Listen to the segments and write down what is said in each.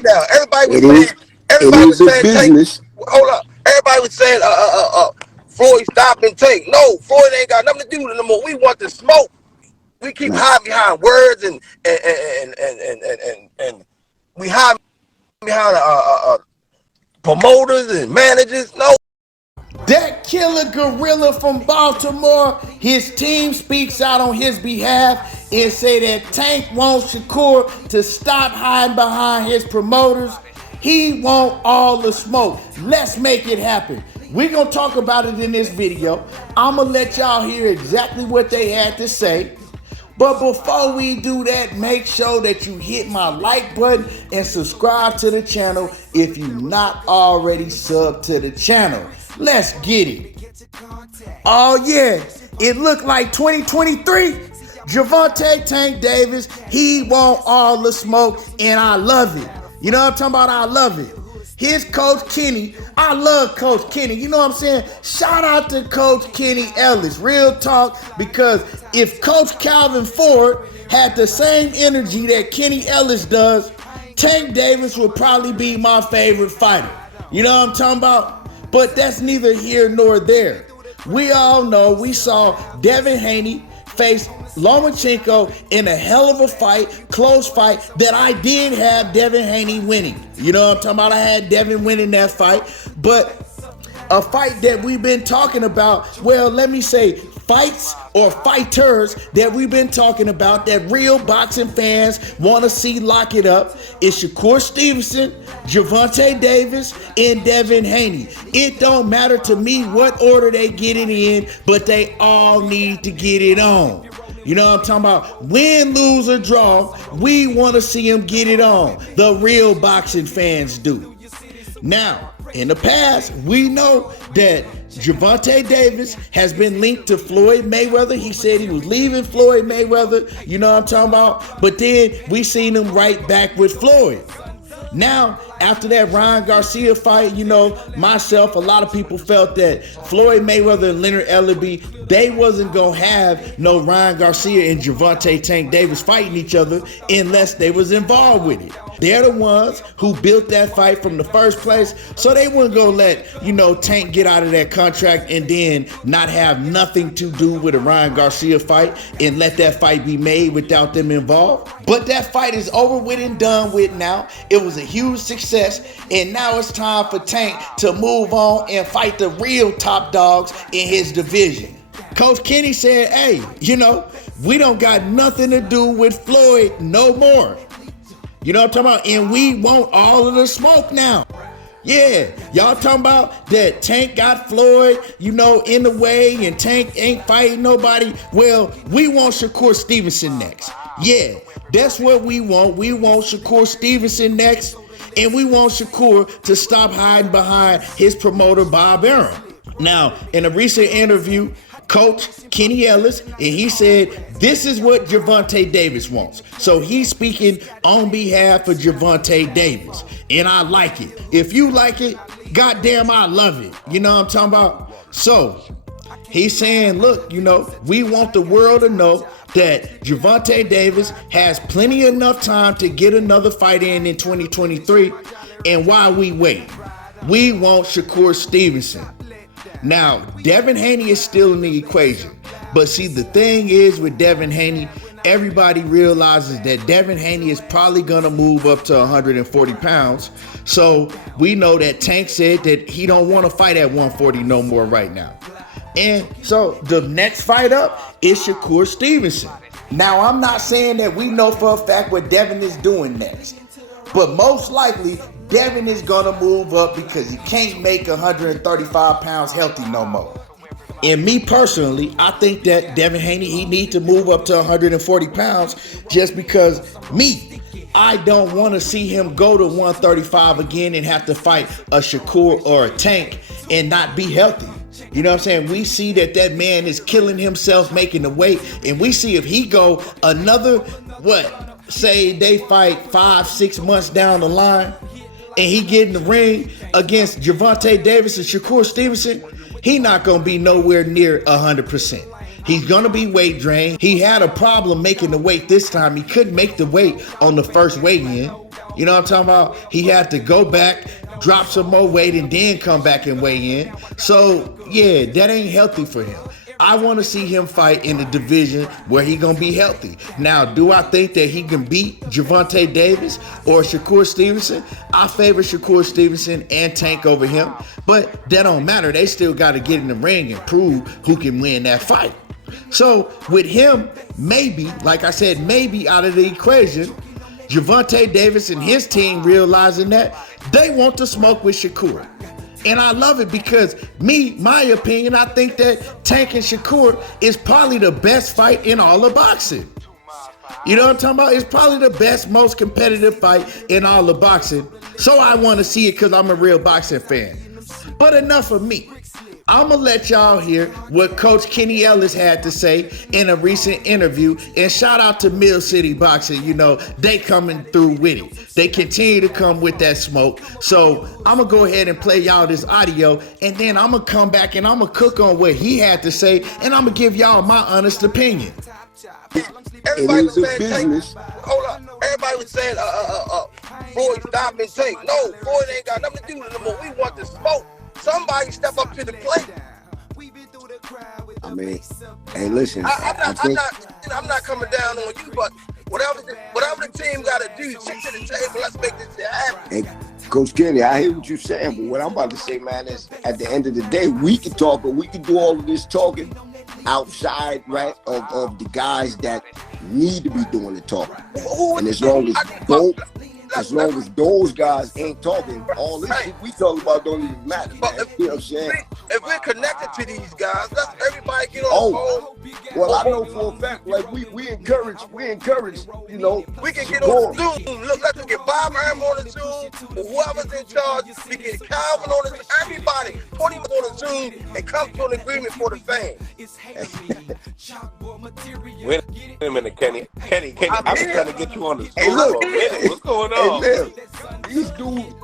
break down. It Everybody is was a saying Tank. business. Hold up. Everybody was saying Floyd stopping Tank. No, Floyd ain't got nothing to do with it no more. We want the smoke. We keep No. hiding behind words and we hide behind promoters and managers. No. That killer gorilla from Baltimore, his team speaks out on his behalf and say that Tank wants Shakur to stop hiding behind his promoters. He want all the smoke. Let's make it happen. We're going to talk about it in this video. I'm going to let y'all hear exactly what they had to say. But before we do that, make sure that you hit my like button and subscribe to the channel if you're not already subbed to the channel. Let's get it. Oh yeah, it looked like 2023. Gervonta Tank Davis, he want all the smoke, and I love it. You know what I'm talking about? I love it. His coach Kenny, I love Coach Kenny. You know what I'm saying? Shout out to Coach Kenny Ellis. Real talk, because if Coach Calvin Ford had the same energy that Kenny Ellis does, Tank Davis would probably be my favorite fighter. You know what I'm talking about? But that's neither here nor there. We all know we saw Devin Haney face Lomachenko in a hell of a fight, close fight, that I did have Devin Haney winning. You know what I'm talking about? I had Devin winning that fight. But a fight that we've been talking about, well, let me say fights or fighters that we've been talking about that real boxing fans want to see lock it up is Shakur Stevenson, Gervonta Davis, and Devin Haney. It don't matter to me what order they get it in, but they all need to get it on. You know what I'm talking about? Win, lose, or draw, we want to see them get it on. The real boxing fans do. Now, in the past, we know that Gervonta Davis has been linked to Floyd Mayweather. He said he was leaving Floyd Mayweather. You know what I'm talking about? But then we seen him right back with Floyd. Now, after that Ryan Garcia fight, you know, myself, a lot of people felt that Floyd Mayweather and Leonard Ellerbe, they wasn't going to have no Ryan Garcia and Gervonta Tank Davis fighting each other unless they was involved with it. They're the ones who built that fight from the first place, so they weren't going to let, you know, Tank get out of that contract and then not have nothing to do with a Ryan Garcia fight and let that fight be made without them involved. But that fight is over with and done with now. It was a huge success, and now it's time for Tank to move on and fight the real top dogs in his division. Coach Kenny said, hey, you know, we don't got nothing to do with Floyd no more. You know what I'm talking about? And we want all of the smoke now. Yeah, y'all talking about that Tank got Floyd, you know, in the way and Tank ain't fighting nobody. Well, we want Shakur Stevenson next. Yeah, that's what we want. We want Shakur Stevenson next, and we want Shakur to stop hiding behind his promoter, Bob Arum. Now, in a recent interview, Coach Kenny Ellis, and he said this is what Gervonta Davis wants. So he's speaking on behalf of Gervonta Davis, and I like it. If you like it, goddamn, I love it. You know what I'm talking about? So he's saying, look, you know, we want the world to know that Gervonta Davis has plenty enough time to get another fight in 2023, and while we wait, we want Shakur Stevenson. Now, Devin Haney is still in the equation. But see, the thing is with Devin Haney, everybody realizes that Devin Haney is probably going to move up to 140 pounds. So we know that Tank said that he don't want to fight at 140 no more right now. And so the next fight up is Shakur Stevenson. Now, I'm not saying that we know for a fact what Devin is doing next. But most likely, Devin is going to move up because he can't make 135 pounds healthy no more. And me personally, I think that Devin Haney, he need to move up to 140 pounds just because I don't want to see him go to 135 again and have to fight a Shakur or a Tank and not be healthy. You know what I'm saying? We see that man is killing himself making the weight, and we see if he go another, say they fight 5-6 months down the line and he get in the ring against Gervonta Davis and Shakur Stevenson, he not going to be nowhere near 100%. He's going to be weight drained. He had a problem making the weight this time. He couldn't make the weight on the first weigh-in. You know what I'm talking about? He had to go back, drop some more weight, and then come back and weigh in. So, yeah, that ain't healthy for him. I want to see him fight in the division where he going to be healthy. Now, do I think that he can beat Gervonta Davis or Shakur Stevenson? I favor Shakur Stevenson and Tank over him, but that don't matter. They still got to get in the ring and prove who can win that fight. So, with him, maybe, like I said, maybe out of the equation, Gervonta Davis and his team realizing that they want to smoke with Shakur. And I love it because my opinion, I think that Tank and Shakur is probably the best fight in all of boxing. You know what I'm talking about? It's probably the best, most competitive fight in all of boxing. So I want to see it because I'm a real boxing fan. But enough of me. I'm going to let y'all hear what Coach Kenny Ellis had to say in a recent interview. And shout out to Mill City Boxing. You know, they coming through with it. They continue to come with that smoke. So I'm going to go ahead and play y'all this audio. And then I'm going to come back and I'm going to cook on what he had to say. And I'm going to give y'all my honest opinion. Everybody was saying, business. Hold up. Everybody was saying, Floyd, stop and take. No, Floyd ain't got nothing to do with it no more. We want the smoke. Somebody step up to the plate. I mean, hey, listen. I'm not coming down on you, but whatever the team got to do, sit to the table. Let's make this shit happen. Hey, Coach Kenny, I hear what you're saying, but what I'm about to say, man, is at the end of the day, we can talk, but we can do all of this talking outside, right, of the guys that need to be doing the talking. And as long as those guys ain't talking, all this shit we talk about don't even matter. But you know what I'm saying? If we're connected to these guys, let's everybody get on the phone. Well, I know for a fact, like we encourage, you know. We can get on the Zoom. Look, let's get Bob Arm on the Zoom. Whoever's in charge, we get Calvin on the Zoom. Everybody, put him on the Zoom and come to an agreement for the fans. Wait a minute, Kenny. I've been trying to get you on the Hey, look. for a minute. What's going on? Hey, these dudes,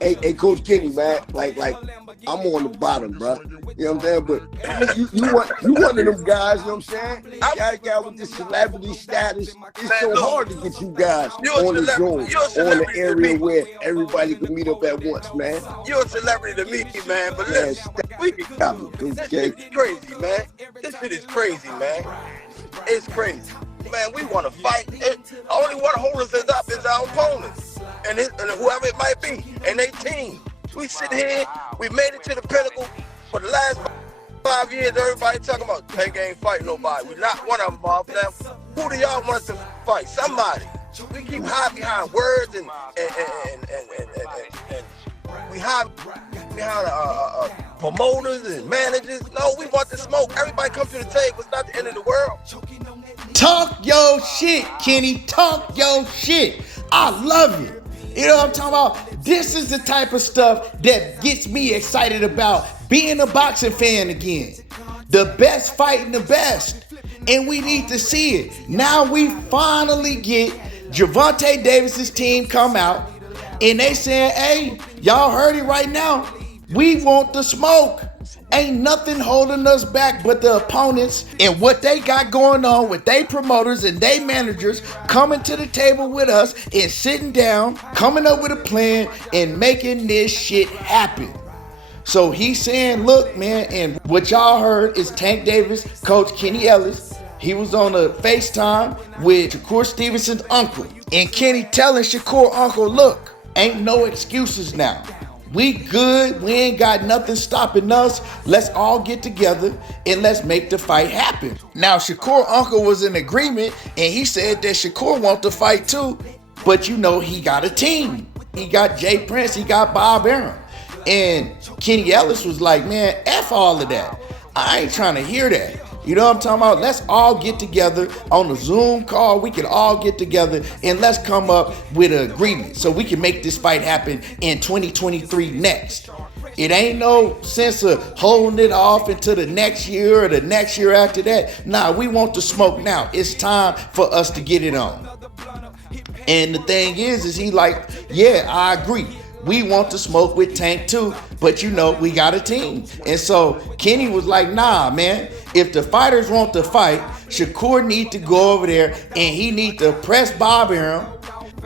hey, Coach Kenny, man, like I'm on the bottom, bro. You know what I'm saying? But you one of them guys, you know what I'm saying? That guy with the celebrity status, it's so hard to get you guys on the zone, on the area where everybody can meet up at once, man. You're a celebrity to me, man, but listen, this shit is crazy, man. This shit is crazy, man. It's crazy. Man, we want to fight. The only one holding us up is our opponents. And whoever it might be, and they team. We sit here, we made it to the pinnacle. For the last 5 years, everybody talking about Tank ain't fighting nobody. We're not one of them, Bob. Now, who do y'all want us to fight? Somebody. We keep hiding behind words and we hide behind promoters and managers. No, we want the smoke. Everybody come to the table. It's not the end of the world. Talk your shit, Kenny. Talk your shit. I love it. You know what I'm talking about? This is the type of stuff that gets me excited about being a boxing fan again. The best fighting the best. And we need to see it. Now we finally get Gervonta Davis's team come out and they saying, hey, y'all heard it right now. We want the smoke. Ain't nothing holding us back but the opponents and what they got going on with they promoters and they managers coming to the table with us and sitting down, coming up with a plan and making this shit happen. So he's saying, look, man, and what y'all heard is Tank Davis, Coach Kenny Ellis. He was on a FaceTime with Shakur Stevenson's uncle. And Kenny telling Shakur uncle, look, ain't no excuses now. We good. We ain't got nothing stopping us. Let's all get together and let's make the fight happen. Now, Shakur uncle was in agreement and he said that Shakur want to fight too. But you know, he got a team. He got Jay Prince. He got Bob Arum. And Kenny Ellis was like, man, F all of that. I ain't trying to hear that. You know what I'm talking about? Let's all get together on a Zoom call. We can all get together and let's come up with an agreement so we can make this fight happen in 2023 next. It ain't no sense of holding it off into the next year or the next year after that. Nah, we want the smoke now. It's time for us to get it on. And the thing is he like, yeah, I agree. We want to smoke with Tank too, but you know, we got a team. And so Kenny was like, nah, man, if the fighters want to fight, Shakur need to go over there and he need to press Bob Arum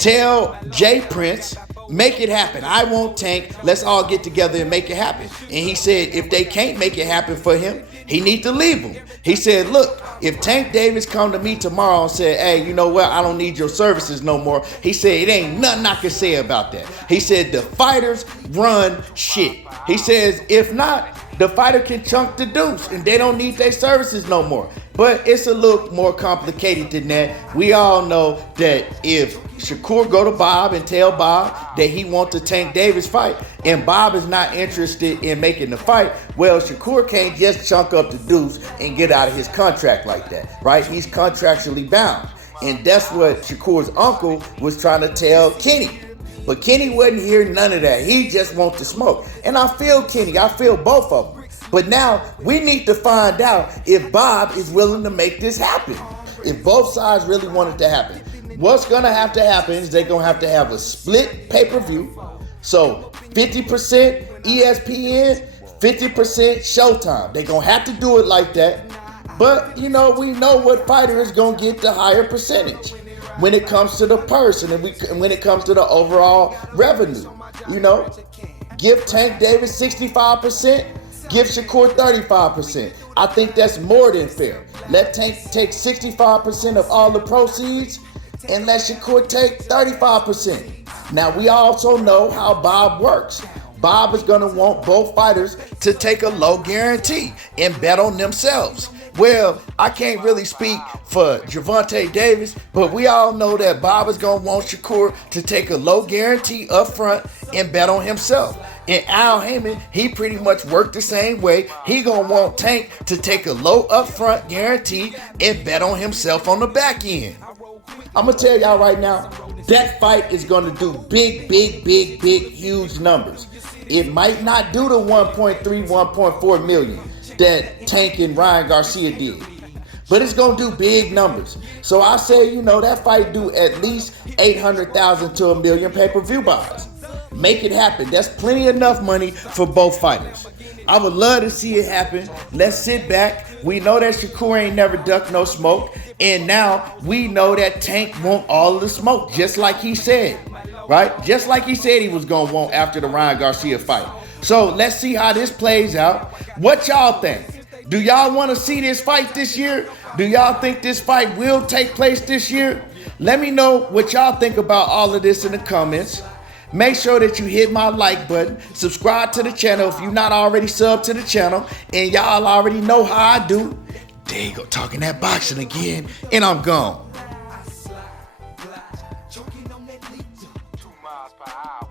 Tell Jay Prince, make it happen. I want Tank. Let's all get together and make it happen. And he said if they can't make it happen for him, he need to leave him. He said, look, if Tank Davis come to me tomorrow and said, hey, you know what, I don't need your services no more. He said, it ain't nothing I can say about that. He said, the fighters run shit. He says, if not, the fighter can chunk the deuce and they don't need their services no more. But it's a little more complicated than that. We all know that if Shakur go to Bob and tell Bob that he wants to Tank Davis fight and Bob is not interested in making the fight, well, Shakur can't just chunk up the deuce and get out of his contract like that, right? He's contractually bound. And that's what Shakur's uncle was trying to tell Kenny. But Kenny wasn't hearing none of that. He just wants to smoke. And I feel Kenny. I feel both of them. But now we need to find out if Bob is willing to make this happen. If both sides really want it to happen. What's going to happen is they're going to have a split pay-per-view. So 50% ESPN, 50% Showtime. They're going to have to do it like that. But, you know, we know what fighter is going to get the higher percentage when it comes to the purse and when it comes to the overall revenue. You know, give Tank Davis 65%. Give Shakur 35%. I think that's more than fair. Let Tank take 65% of all the proceeds and let Shakur take 35%. Now, we also know how Bob works. Bob is going to want both fighters to take a low guarantee and bet on themselves. Well, I can't really speak for Gervonta Davis, but we all know that Bob is going to want Shakur to take a low guarantee up front and bet on himself. And Al Heyman, he pretty much worked the same way. He gonna want Tank to take a low upfront guarantee and bet on himself on the back end. I'm gonna tell y'all right now, that fight is gonna do big, huge numbers. It might not do the 1.3, 1.4 million that Tank and Ryan Garcia did, but it's gonna do big numbers. So I say, you know, that fight do at least 800,000 to $1 million pay-per-view buys. Make it happen. That's plenty enough money for both fighters. I would love to see it happen. Let's sit back. We know that Shakur ain't never ducked no smoke. And now we know that Tank want all of the smoke, just like he said, right? Just like he said he was going to want after the Ryan Garcia fight. So let's see how this plays out. What y'all think? Do y'all want to see this fight this year? Do y'all think this fight will take place this year? Let me know what y'all think about all of this in the comments. Make sure that you hit my like button, subscribe to the channel if you're not already subbed to the channel, and y'all already know how I do. There you go, talking that boxing again, and I'm gone. 2 miles per hour.